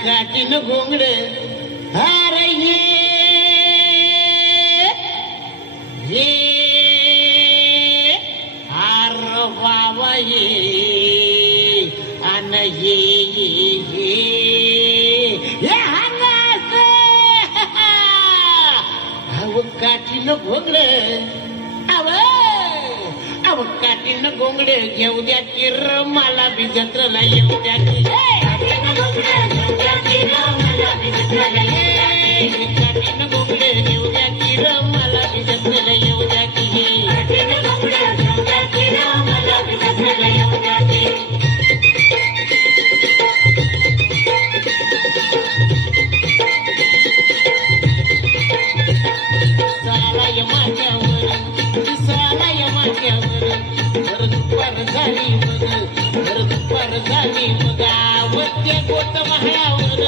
काटीन घोंगड अरे ये आर बाबा ये अन ये अव काटीन घोंगड अव काटीन घोंगड घेऊ द्या की र मला बी जत्रला येऊ द्या की काटीन घोंगडे येऊ द्या की र मला बी जत्रेला येऊ द्या की सालाय माझ्यावर सालाय माझ्यावर भर दुपार झाली मग आवडते गोट महाळावर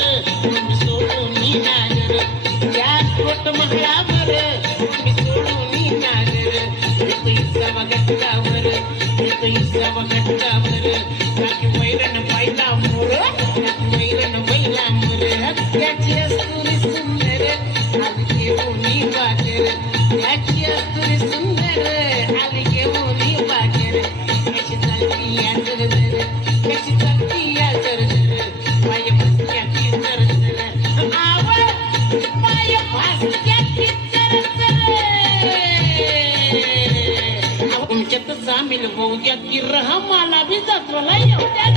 मी सोडून नागर त्या गोट महाळावर मी सोडून नागर इसावा गटकावर काकी वैरण पाहिला मोर वैरण बैला मोर त्याची असुरी सुंदर आली घेऊन बागर त्याची असुरी सुंदर आली घेऊन बागर कशी चालती या जर कशी चालती या जर माय भासक्याची जर आवड माय भासक्याची जर तुमच्यात सामील होऊ द्या की रहा मला बी जत्रेला येऊ द्या